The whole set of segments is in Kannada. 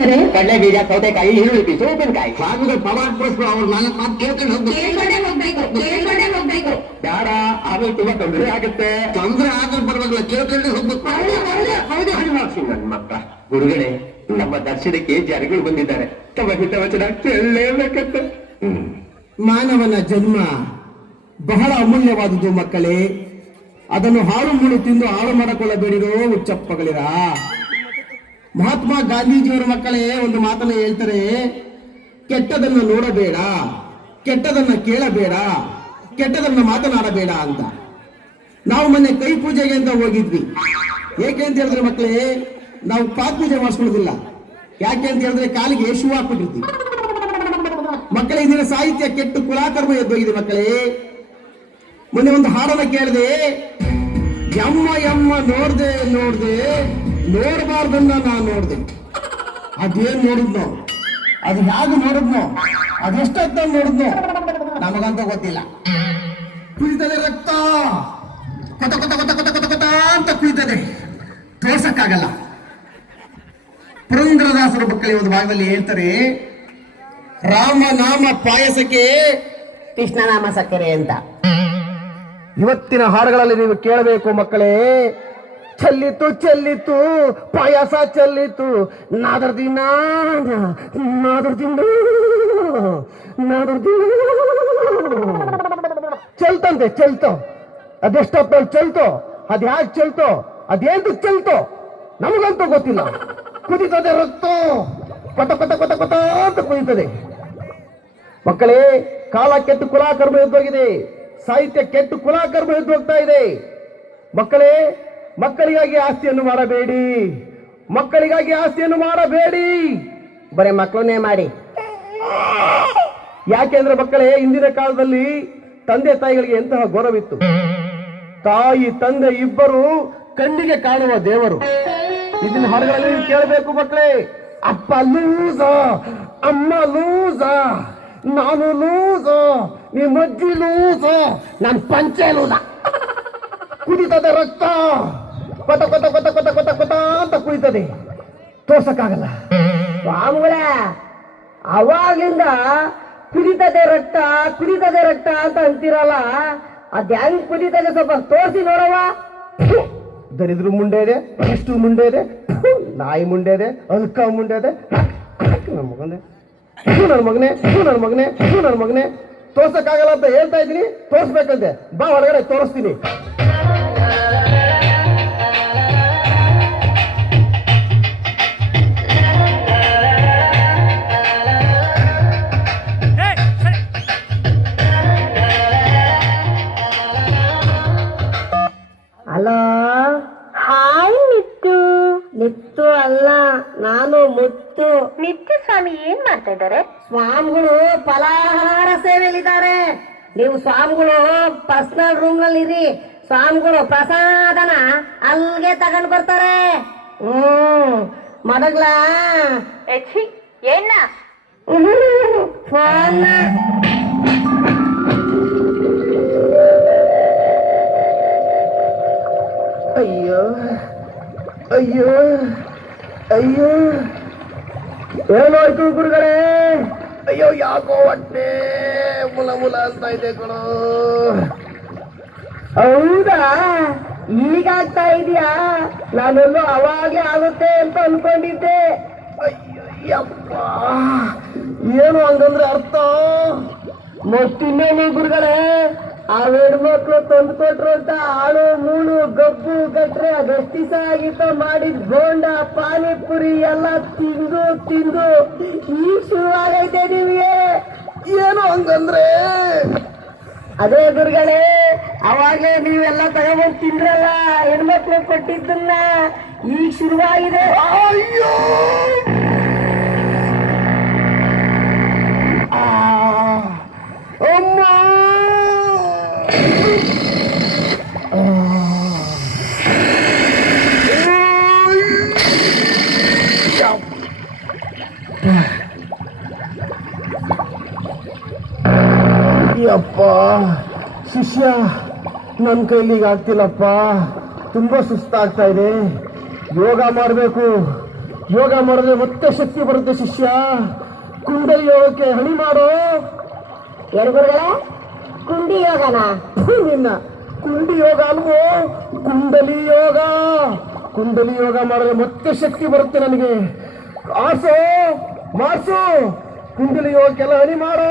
ಕಡಲೆ ಬೀಜ, ಸೌತೆಕಾಯಿ, ಈರುಳ್ಳಿ, ಸೋಪಿನಕಾಯಿ, ಸ್ವಾಮಿಗಳು ಪವಾಡ ಪಡಿಸ್ರು. ಅವ್ರ ನಾಲ್ಕು ಮಾತು ಕೇಳ್ಕೊಂಡು ಹೋಗ್ಬೇಕು. ಯಾರ ಆಮೇಲೆ ತುಂಬಾ ತೊಂದರೆ ಆಗುತ್ತೆ. ತೊಂದರೆ ಆದ್ರೂ ಪರವಾಗಿಲ್ಲ, ಕೇಳ್ಕೊಂಡೆ ಹೋಗ್ಬೇಕು. ನನ್ನ ಮಕ್ಕಳ ಗುರುಗಳೇ, ನಮ್ಮ ದರ್ಶನಕ್ಕೆ ಜನಗಳು ಬಂದಿದ್ದಾರೆ. ತಮ್ಮ ಹಿತವಚನ ಕೇಳಲೇಬೇಕಂತೆ. ಮಾನವನ ಜನ್ಮ ಬಹಳ ಅಮೂಲ್ಯವಾದುದು ಮಕ್ಕಳೇ. ಅದನ್ನು ಹಾಳು ಮುಳು ತಿಂದು ಹಾಳು ಮಾಡಿಕೊಳ್ಳಬೇಡಿರೋ ಉಚ್ಚಪ್ಪಗಳಿರ. ಮಹಾತ್ಮ ಗಾಂಧೀಜಿಯವರ ಮಕ್ಕಳೇ ಒಂದು ಮಾತನ್ನು ಹೇಳ್ತಾರೆ, ಕೆಟ್ಟದನ್ನು ನೋಡಬೇಡ, ಕೆಟ್ಟದನ್ನ ಕೇಳಬೇಡ, ಕೆಟ್ಟದನ್ನ ಮಾತನಾಡಬೇಡ ಅಂತ. ನಾವು ಮೊನ್ನೆ ಕೈ ಪೂಜೆಗೆ ಅಂತ ಹೋಗಿದ್ವಿ. ಏಕೆ ಅಂತ ಹೇಳಿದ್ರೆ ಮಕ್ಕಳೇ, ನಾವು ಪಾದ ಪೂಜೆ ಮಾಡಿಸ್ಕೊಳ್ಳೋದಿಲ್ಲ. ಯಾಕೆ ಅಂತ ಹೇಳಿದ್ರೆ ಕಾಲಿಗೆ ಶೂ ಹಾಕ್ಬಿಟ್ಟಿರ್ತೀವಿ. ಮಕ್ಕಳೇ, ಇದರ ಸಾಹಿತ್ಯ ಕೆಟ್ಟು ಕುಲಾಕರ್ಮ ಎದ್ದೋಗಿದೆ ಮಕ್ಕಳೇ. ಮೊನ್ನೆ ಒಂದು ಹಾಡನ್ನ ಕೇಳಿದೆ, ಯಮ್ಮ ಯಮ್ಮ ನೋಡ್ದೆ ನೋಡಬಾರ್ದನ್ನ ನಾನು ನೋಡ್ದೆ. ಅದೇನ್ ನೋಡಿದ್ನೋ, ಅದು ಹೇಗೆ ನೋಡಿದ್ನೋ, ಅದೆಷ್ಟೊತ್ತ ನೋಡಿದ್ನೋ ನಮಗಂತ ಗೊತ್ತಿಲ್ಲ. ಕುಳಿತದೆ ರಕ್ತ, ಕೊತ ಕೊತ ಕೊತ ಕೊತ ಕೊತ ಕೊತ ಅಂತ ಕುಳಿತದೆ, ತೋರ್ಸಕ್ಕಾಗಲ್ಲ. ಪುರಂದರದಾಸರ ಮಕ್ಕಳೇ ಒಂದು ಭಾಗದಲ್ಲಿ ಹೇಳ್ತಾರೆ, ರಾಮನಾಮ ಪಾಯಸಕ್ಕೆ ಕೃಷ್ಣನಾಮ ಸಕ್ಕರೆ ಅಂತ. ಇವತ್ತಿನ ಹಾಡುಗಳಲ್ಲಿ ನೀವು ಕೇಳಬೇಕು ಮಕ್ಕಳೇ. ಚೆಲ್ಲಿತು ಚೆಲ್ಲಿತು ಪಾಯಸ ಚೆಲ್ಲಿತು, ನಾದರ್ದಿನ ಚೆಲ್ತಂತೆ, ಚೆಲ್ತೋ. ಅದೆಷ್ಟೊತ್ತಲ್ಲಿ ಚೆಲ್ತೋ, ಅದ್ ಹ್ಯಾಕ್ ಚೆಲ್ತೋ, ಅದೇಂತ ಚೆಲ್ತೋ ನಮಗಂತೂ ಗೊತ್ತಿಲ್ಲ. ಕುದಿತದೆ ರಕ್ತ, ಕೊತ ಕೊತ ಕೊತ ಕೊತ ಅಂತ ಕುದಿತದೆ. ಮಕ್ಕಳೇ, ಕಾಲ ಕೆಟ್ಟು ಕುಲಾಕರ್ಮ ಎದ್ದೋಗಿದೆ. ಸಾಹಿತ್ಯ ಕೆಟ್ಟು ಕುಲಾಕರ್ಮ ಎದ್ದು ಹೋಗ್ತಾ ಇದೆ. ಮಕ್ಕಳೇ, ಮಕ್ಕಳಿಗಾಗಿ ಆಸ್ತಿಯನ್ನು ಮಾಡಬೇಡಿ, ಮಕ್ಕಳಿಗಾಗಿ ಆಸ್ತಿಯನ್ನು ಮಾಡಬೇಡಿ, ಬರೀ ಮಕ್ಕಳನ್ನೇ ಮಾಡಿ. ಯಾಕೆಂದ್ರೆ ಮಕ್ಕಳೇ, ಇಂದಿನ ಕಾಲದಲ್ಲಿ ತಂದೆ ತಾಯಿಗಳಿಗೆ ಎಂತಹ ಗೌರವಿತ್ತು. ತಾಯಿ ತಂದೆ ಇಬ್ಬರು ಕಣ್ಣಿಗೆ ಕಾಣುವ ದೇವರು. ಇದನ್ನ ಹಾಡುಗಳಲ್ಲಿ ನೀವು ಕೇಳಬೇಕು ಮಕ್ಕಳೇ. ಅಪ್ಪ ಲೂಸ, ಅಮ್ಮ ಲೂಸ, ನಾನು ಲೂಸ, ನಿಮ್ಮಜ್ಜಿ ಲೂಸ, ನನ್ನ ಪಂಚೆ ಲೂಸ. ಕುದಿತದೆ ರಕ್ತ, ಕೊತ ಕೊತ ಕೊತ ಕೊತ ಕೊತ ಕೊತ ಅಂತ ಕುಡಿತದೆ, ತೋರ್ಸಕ್ಕಾಗಲ್ಲ. ಸ್ವಾಮಿಗಳ ಅವಾಗ್ಲಿಂದ ಕುದಿತದೆ ರಕ್ತ, ಕುದಿತದೆ ರಕ್ತ ಅಂತ ಅಂತೀರಲ್ಲ, ಅದ್ ಹೆಂಗ್ ಕುದಿತದೆ ಸ್ವಲ್ಪ ತೋರಿಸಿ ನೋಡವ. ದರಿದ್ರ ಮುಂಡೆ ಇದೆ, ಎಷ್ಟು ಮುಂಡೆ ಇದೆ, ನಾಯಿ ಮುಂಡೆ ಇದೆ, ಅಲ್ಕ ಮುಂಡೆ ಇದೆ. ನನ್ನ ಮಗನೇ, ನನ್ನ ಮಗನೇ, ನನ್ನ ಮಗನೇ, ನನ್ನ ಮಗನೇ, ತೋರ್ಸಕ್ಕಾಗಲ್ಲ ಅಂತ ಹೇಳ್ತಾ ಇದ್ದೀನಿ, ತೋರ್ಸ್ಬೇಕಂತೆ. ಬಾ ಹೊರಗಡೆ ತೋರಿಸ್ತೀನಿ. Hello, hi ನಿತ್ತು. ನಿತ್ತು ಅಲ್ಲ, ನಾನು ಮುತ್ತು. ನಿತ್ಯ ಸ್ವಾಮಿ ಏನ್ ಮಾಡ್ತಾ ಇದ್ದಾರೆ? ಸ್ವಾಮಿಗಳು ಫಲಾಹಾರ ಸೇವೆಯಲ್ಲಿದ್ದಾರೆ. ನೀವು ಸ್ವಾಮಿಗಳು ಪರ್ಸನಲ್ ರೂಮ್ ನಲ್ಲಿ ಇರಿ. ಸ್ವಾಮಿಗಳು ಪ್ರಸಾದನ ಅಲ್ಲಿಗೆ ತಗೊಂಡು ಬರ್ತಾರೆ. ಮಡಗ್ಲ ಏನ ಫೋನ್. ಅಯ್ಯೋ ಅಯ್ಯೋ ಅಯ್ಯೋ, ಏನೋಯ್ತು ಗುರುಗಳೇ? ಅಯ್ಯೋ, ಯಾಕೋ ಹೊಟ್ಟೆ ಮುಲ ಮುಲ ಅಂತ ಇದೆ ಕಣೋ. ಹೌದಾ, ಈಗಾಗ್ತಾ ಇದೆಯಾ? ನಾನೆಲ್ಲೋ ಅವಾಗೆ ಆಗುತ್ತೆ ಅಂತ ಅನ್ಕೊಂಡಿದ್ದೆ. ಅಯ್ಯಪ್ಪ, ಏನು ಹಂಗಂದ್ರೆ ಅರ್ಥ? ಮತ್ತಿನ್ನೇನು ಗುರುಗಳೇ, ಆ ಹೆಣ್ಮಕ್ಳು ತಂದು ಕೊಟ್ರು ಅಂತ ಆಳು ಮೂಳು ಗಬ್ಬು ಗಟ್ರೆ ಅದೆಷ್ಟು ದಿವಸ ಆಗಿತ್ತು ಮಾಡಿದ್ ಬೋಂಡ ಪಾನಿಪುರಿ ಎಲ್ಲ ತಿಂದು ತಿಂದು ಈಗ ಶುರುವಾಗೈತೆ ನಿಮ್ಗೆ. ಏನು ಹಂಗಂದ್ರೆ? ಅದೇ ಗುರುಗಳೇ, ಅವಾಗಲೇ ನೀವೆಲ್ಲ ತಗೊಂಡ್ಬಂದು ತಿಂದ್ರಲ್ಲ ಹೆಣ್ಮಕ್ಳು ಕೊಟ್ಟಿದ್ದನ್ನ, ಈಗ ಶುರುವಾಗಿದೆ. ಅಯ್ಯೋ, ಅಮ್ಮ, ಅಪ್ಪ ಶಿಷ್ಯ, ನನ್ನ ಕೈಲಿಗೆ ಆಗ್ತಿಲ್ಲಪ್ಪ, ತುಂಬಾ ಸುಸ್ತಾಗ್ತಾ ಇದೆ. ಯೋಗ ಮಾಡಬೇಕು, ಯೋಗ ಮಾಡಿದ್ರೆ ಮತ್ತೆ ಶಕ್ತಿ ಬರುತ್ತೆ ಶಿಷ್ಯ. ಕುಂಡಲಿ ಯೋಗಕ್ಕೆ ಹಣಿ ಮಾಡು. ಏನು ಗುರುಗಳೇ, ಕುಂಡಿ ಯೋಗನ? ನಿನ್ನ ಕುಂಡಿ ಯೋಗ ಅಲ್ವೋ, ಕುಂಡಲಿ ಯೋಗ. ಕುಂಡಲಿ ಯೋಗ ಮಾಡಿದ್ರೆ ಮತ್ತೆ ಶಕ್ತಿ ಬರುತ್ತೆ ನನಗೆ. ಆಸು ಮಾಸು, ಕುಂಡಲಿ ಯೋಗಕ್ಕೆಲ್ಲ ಹಣಿ ಮಾಡು.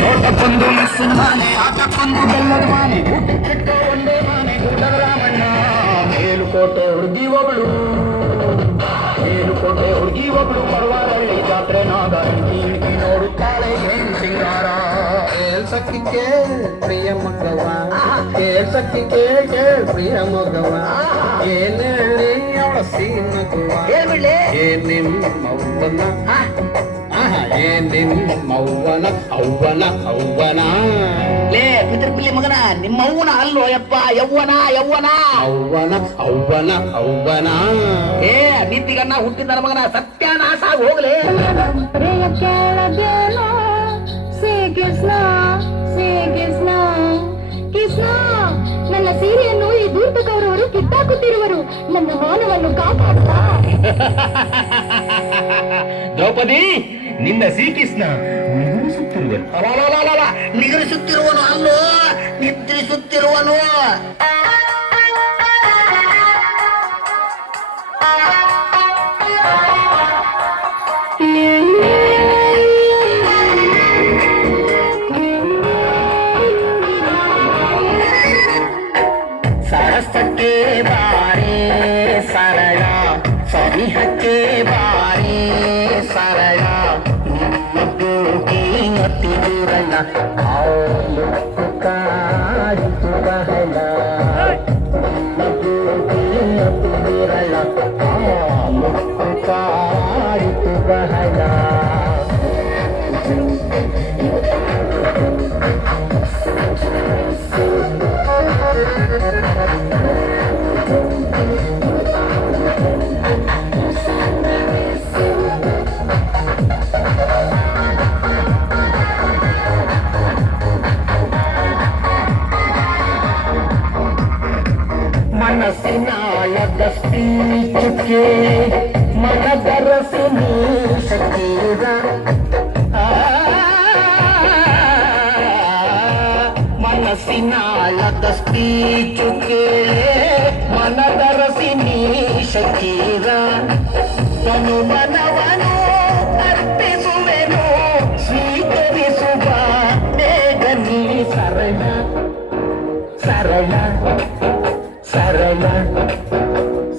ತೋಟಕ್ಕೊಂದು ಮೆಸ್ಸಿನ ಮಾನೆ, ಆಟಕ್ಕೊಂದು ಬೆಲ್ಲದ ಮಾನೆ, ಊಟಕ್ಕಿಟ್ಟ ಒಂದೇ ಮಾನೆ ಗುಡ್ಡದ ರಾಮಣ್ಣ. ಮೇಲುಕೋಟೆ ಹುಡುಗಿ ಒಬ್ಳು, ಮೇಲುಕೋಟೆ ಹುಡುಗಿ ಒಬ್ಳು ಪರವಾರಳ್ಳಿ ಜಾತ್ರೆ ನಾಗ ಇಣಕಿ ನೋಡುತ್ತಾಳೆ ಏನ್ ಸಿಂಗಾರ. ಕೇಳ್ಸಕ್ಕಿ ಪ್ರಿಯ ಮಗವ, ಕೇಳ್ಸಕ್ಕಿ ಪ್ರಿಯ ಮಗವ, ಏನ್ ಹೇಳಿ ಅವಳ ಸೀನಗುವ, ಏನ್ ನಿಮ್ಮವ್ವನ, ಏನ್ ನಿಮ್ಮವ್ವನ ಅವ್ವನ ಅವ್ವನ. ಲೇ ಪಿತೃಪಿಲ್ಲಿ ಮಗನ, ನಿಮ್ಮವ್ವನ ಅಲ್ಲೋ ಯಪ್ಪ, ಯವ್ವನ ಯವ್ವನ ಅವ್ವನ ಅವ್ವನ ಅವ್ವನ. ಏ ನೀತಿಗಣ್ಣ ಹುಟ್ಟಿದ ಮಗನ, ಸತ್ಯನಾಶ ಹೋಗ್ಲೇ. ಕೃಷ್ಣ, ನನ್ನ ಸೀರೆಯನ್ನು ಈ ದೂರ್ತಕವರವರು ಕಿತ್ತಾಕುತ್ತಿರುವರು. ನನ್ನ ಮಾನವನ್ನು ಕಾಪಾಡುತ್ತಾ. ದ್ರೌಪದಿ, ನಿನ್ನ ಶ್ರೀಕೃಷ್ಣ ನಿಗರಿಸುತ್ತಿರುವನು. ನಿಗರಿಸುತ್ತಿರುವನು ಅಲ್ಲೋ, ನಿದ್ರಿಸುತ್ತಿರುವನು. ಸರಸಕ್ಕೆ ಬಾರೆ ಸರಳ, ಸರಿಹಕ್ಕೆ ಬಾರೆ ಸರಳ, ಅತಿ ದೂರಲ್ಲ ಕಾಡಿತು ಬಹಳ, ಅತಿ ದೂರಲ್ಲ ಕಾಡಿತು ಬಹಳ. ಮನಸ್ಸಿನಾಳದಸ್ತಿ ಚುಕ್ಕೆ ಮನದರಸಿನಿ ಶಕೀರ, ಮನಸ್ಸಿನಾಳದಸ್ತಿ ಚುಕ್ಕೆ ಮನದರಸಿನಿ ಶಕೀರ, ತನು ಮನವನು ಸರಳ ಸರಳ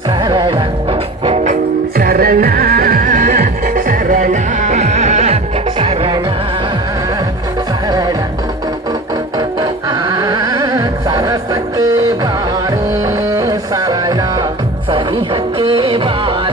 ಸರಳ ಸರಳ ಸರಳ ಸರಳ ಸರಳ ಸರಸಕ್ಕೆ ಬಾರೆ ಸರಳ ಸರಿಹಕ್ಕೆ ಬಾರೆ